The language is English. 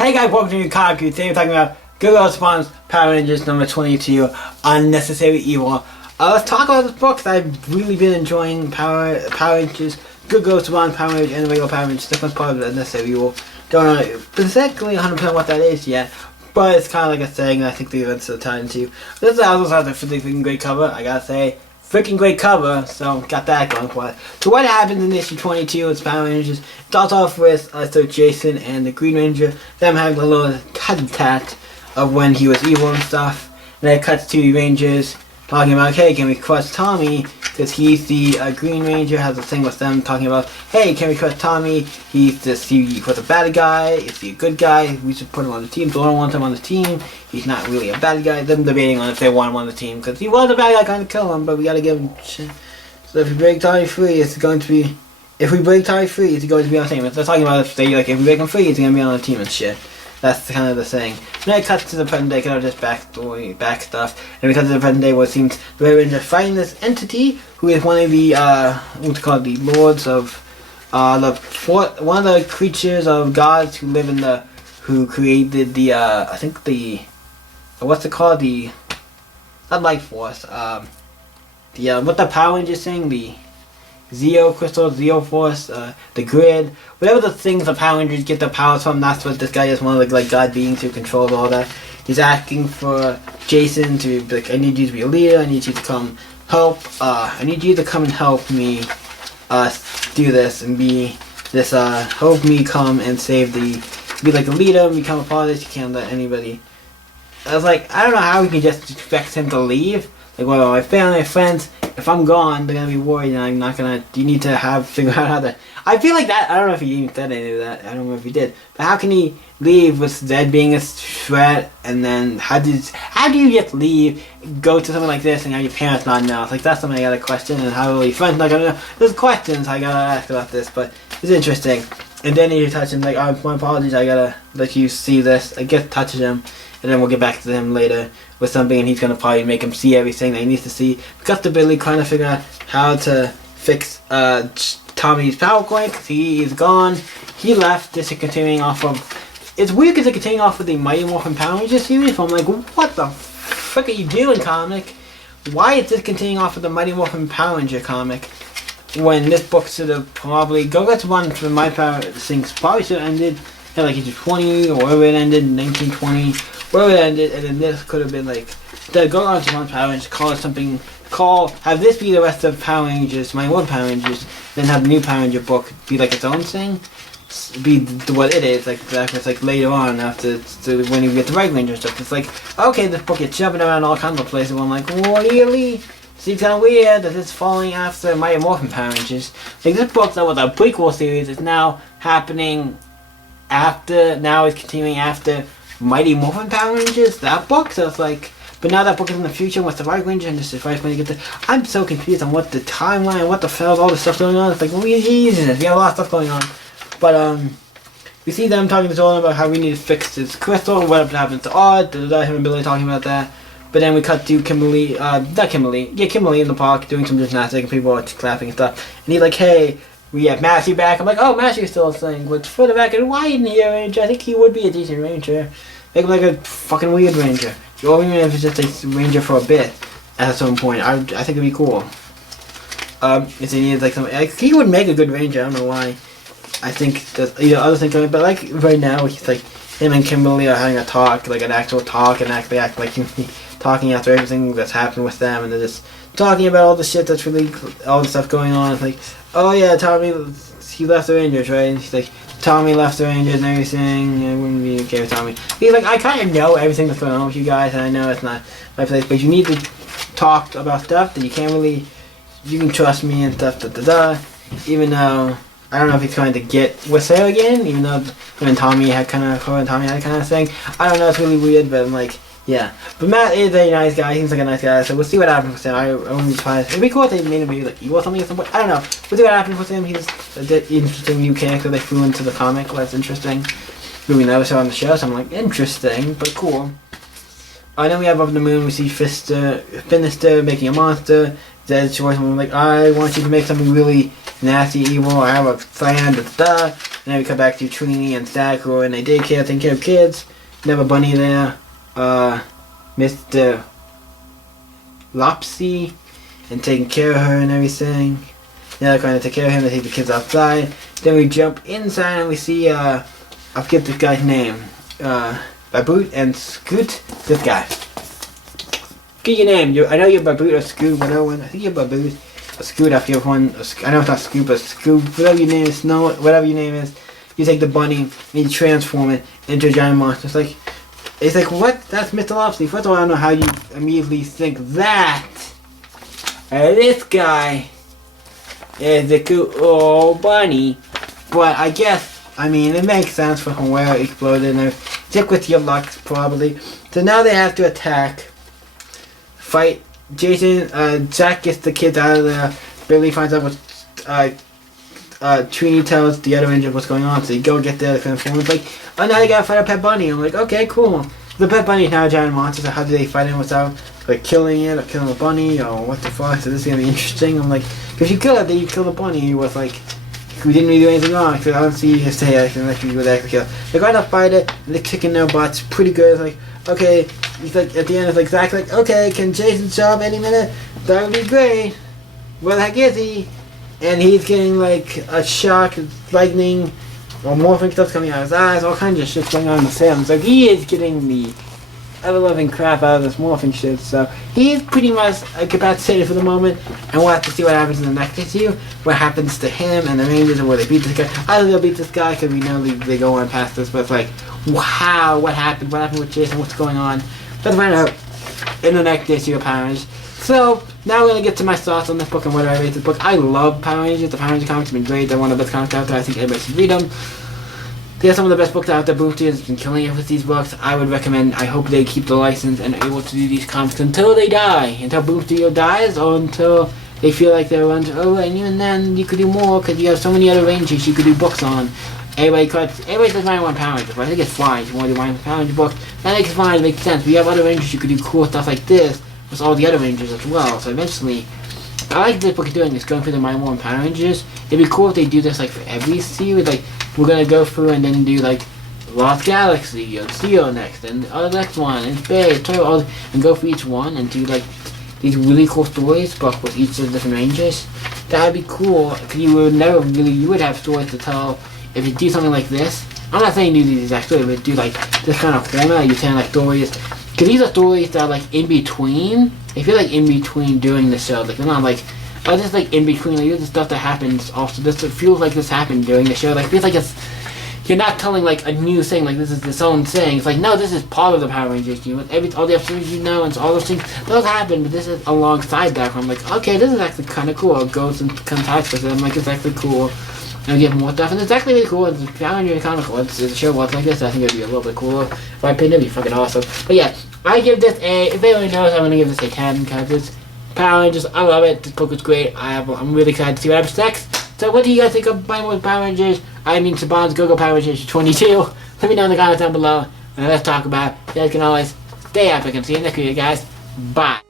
Hey guys, welcome to Kaku. Today we're talking about Good Girl Spawn's Power Rangers number 22, Unnecessary Evil. Let's talk about this book. I've really been enjoying Power Rangers, Good Girl Spawn, Power Rangers, and the regular Power Rangers. This one's part of the Unnecessary Evil. Don't know exactly 100% what that is yet, but it's kind of like a thing that I think the events are tied into. This also has a freaking great cover, I gotta say. Freaking great cover, so got that going for it. So what happens in issue 22 with Power Rangers? It starts off with so Jason and the Green Ranger, them having a little tat of when he was evil and stuff. And then it cuts to the Rangers talking about, hey, can we crush Tommy? Because he's the Green Ranger, has a thing with them talking about, hey, can we crush Tommy? He was a bad guy, is he a good guy? We should put him on the team, so I don't want him on the team. He's not really a bad guy. Them debating on if they want him on the team, because he was a bad guy trying to kill him, but we gotta give him shit. So if we break Tommy free, it's going to be, if we break Tommy free, it's going to be on the team. They're talking about if we break him free, he's going to be on the team and shit. That's kind of the thing. Then it cuts to the present day, kind of just back stuff. And we cut to the present day where it seems the Red Ranger fighting this entity who is one of the, what's called, the lords of, one of the creatures of gods who live in the, who created the, I think the, what's it called, the, not Life Force, what the Power Rangers thing, the Zeo Crystal, Zeo Force, the Grid, whatever the things the Power Rangers get their powers from, that's what this guy is, one of the god beings who controls all that. He's asking for Jason to be like, I need you to be a leader, I need you to come help, I need you to come and help me do this and be this, help me come and save the, be like a leader and become a part of this. You can't let anybody. I was like, I don't know how we can just expect him to leave. Like, well, my family, my friends, if I'm gone, they're gonna be worried, and I'm not gonna. You need to figure out how to. I feel like that. I don't know if he even said any of that. I don't know if he did. But how can he leave with Zed being a threat? And then how do you just leave, go to something like this, and have your parents not know? It's like that's something I gotta question, and how will your friends not gonna know? There's questions I gotta ask about this, but it's interesting. And then he touches him like, oh, my apologies. I gotta let you see this. I guess touches him. And then we'll get back to him later with something, and he's going to probably make him see everything that he needs to see. Because the Billy trying to figure out how to fix Tommy's power coin, because he is gone. He left. This is continuing off of... It's weird because it's continuing off of the Mighty Morphin Power Rangers series. So I'm like, what the frick are you doing, comic? Why is this continuing off of the Mighty Morphin Power Ranger comic? When this book should have probably... Go-Go's one for my power things probably should have ended at like age 20 or wherever it ended in 1920. Wherever it ended, and then this could have been like, go on to one Power Rangers, call it something, have this be the rest of Power Rangers, my one Power Rangers, then have the new Power Ranger book be like its own thing, be what it is, like it's like later on after when you get the Red Ranger stuff. It's like, okay, this book is jumping around all kinds of places, and I'm like, really? Seems kind of weird that it's falling after Mighty Morphin Power Rangers. Like this book that was a prequel series is now happening after, now it's continuing after Mighty Morphin Power Rangers, that book, so it's like, but now that book is in the future with the Red Ranger, and this is right when you get to, I'm so confused on what the timeline, what the hell, all the stuff going on. It's like, well, Jesus, we have a lot of stuff going on, but we see them talking to Zolan about how we need to fix this crystal, what happened to Odd, him and Billy talking about that, but then we cut to Kimberly in the park doing some gymnastics, and people are clapping and stuff, and he's like, hey, we have Massey back. I'm like, oh, Massey's still a thing. But for the back, and why isn't he a ranger? I think he would be a decent ranger. Make him like a fucking weird ranger. Or even if it's just a ranger for a bit at some point. I think it'd be cool. If he needs like some, like, he would make a good ranger. I don't know why. I think that other things going, but like right now, he's like him and Kimberly are having a talk, like an actual talk, and actually act like talking after everything that's happened with them, and they're just talking about all the shit that's really all the stuff going on. It's like, oh yeah, Tommy, he left the Rangers, right? And he's like, Tommy left the Rangers and everything. It wouldn't be okay with Tommy. He's like, I kind of know everything that's going on with you guys, and I know it's not my place, but you need to talk about stuff that you can't really, you can trust me and stuff, even though, I don't know if he's trying to get with her again, even though her and Tommy had kind of a thing. I don't know, it's really weird, but I'm like, yeah. But Matt is a nice guy, he seems like a nice guy, so we'll see what happens with him. I wouldn't be surprised. It'd be cool if they made him maybe like evil or something at some point. I don't know. We'll see what happens with him. He's a interesting new character they threw into the comic. Well, that's interesting. Who we never saw on the show, so I'm like, interesting, but cool. And then we have Up in the Moon, we see Finister making a monster. Zed's choice, and I'm like, I want you to make something really nasty, evil, I have a plan, and then we come back to Trini and Stack, who are in a daycare taking care of kids. Never Bunny there. Mr. Lopsy, and taking care of her and everything. Now they're going to take care of him, they take the kids outside. Then we jump inside and we see, I forget this guy's name. Baboot and Scoot, this guy. Get your name. I know you're Baboot or Scoot, whatever. I think you're Baboot or Scoot. I forget one. I know it's not Scoot, but Scoot. Whatever your name is, Snow. Whatever your name is, you take the bunny and you transform it into a giant monster. It's like what? That's Mr. Lopsy. First of all, I don't know how you immediately think that. This guy is a cool bunny, but I guess. I mean, it makes sense for where it exploded and stick with your luck, probably. So now they have to attack, fight. Jason, Jack gets the kids out of there. Billy finds out what, Trini tells the other Ranger what's going on, so you go get there. It's like, oh, now they gotta fight a pet bunny. I'm like, okay, cool. The pet bunny is now a giant monster, so how do they fight him without, like, killing it or killing the bunny or what the fuck? So this is gonna be interesting. I'm like, if you kill it, then you kill the bunny with, like, who didn't really do anything wrong, because I don't see his tail unless you would actually kill. They're going to fight it, and they're kicking their butts pretty good. It's like, okay, he's like, at the end, it's like, Zach's like, okay, can Jason show up any minute? That would be great. Where the heck is he? And he's getting, like, a shock, lightning, or morphing stuff coming out of his eyes, all kinds of shit going on with him. So he is getting the ever-loving crap out of this morphing shit, so he's pretty much incapacitated for the moment, and we'll have to see what happens in the next issue, what happens to him and the Rangers, and where they beat this guy. Either they'll beat this guy, because we know they go on past this, but it's like, wow, what happened with Jason, what's going on? Let's find out in the next issue of Power Rangers. So, now we're going to get to my thoughts on this book and what I rate this book. I love Power Rangers, the Power Rangers comics have been great, they're one of the best comics out there, I think everybody should read them. They're some of the best books out there. Boomty has been killing it with these books. I would recommend, I hope they keep the license and are able to do these comics until they die. Until Boom Studio dies, or until they feel like they're run to, oh, and even then you could do more, because you have so many other Rangers you could do books on. Everybody does my one Power Rangers, but I think it's fine. If you want to do my Power Ranger book, that makes it fine, it makes sense. But you have other Rangers, you could do cool stuff like this, with all the other Rangers as well. So eventually, I like this book is doing this, going through the My One Power Rangers. It'd be cool if they do this like for every series, like, we're gonna go through and then do like Lost Galaxy or Zeo next, and the next one, and Space, and go for each one and do like these really cool stories, but with each of the different Rangers. That'd be cool, because you would have stories to tell if you do something like this. I'm not saying do these exact stories, but do like this kind of format, you tell like stories, because these are stories that are like in between. I feel like in between doing the show, like they're not like, oh, this is like in between, like this is stuff that happens also, this it feels like this happened during the show, like it feels like it's, you're not telling like a new thing, like this is its own thing. It's like, no, this is part of the Power Rangers, you know, all the episodes you know, and all those things, those happen, but this is alongside that, where I'm like, okay, this is actually kind of cool, it goes and contacts with it, I'm like, it's actually cool, and we get more stuff, and it's actually really cool, it's Power Rangers comical, it's a show was like this, I think it'd be a little bit cooler, if I opinion, it'd be fucking awesome. But yeah, I give this if anyone knows, I'm gonna give this a 10, because it's Power Rangers, I love it, this book was great, I'm really excited to see what happens next. So what do you guys think of My One Power Rangers? I mean Saban's Go-Go Power Rangers 22. Let me know in the comments down below, and let's talk about it. You guys can always stay epic, and see you next video, guys. Bye.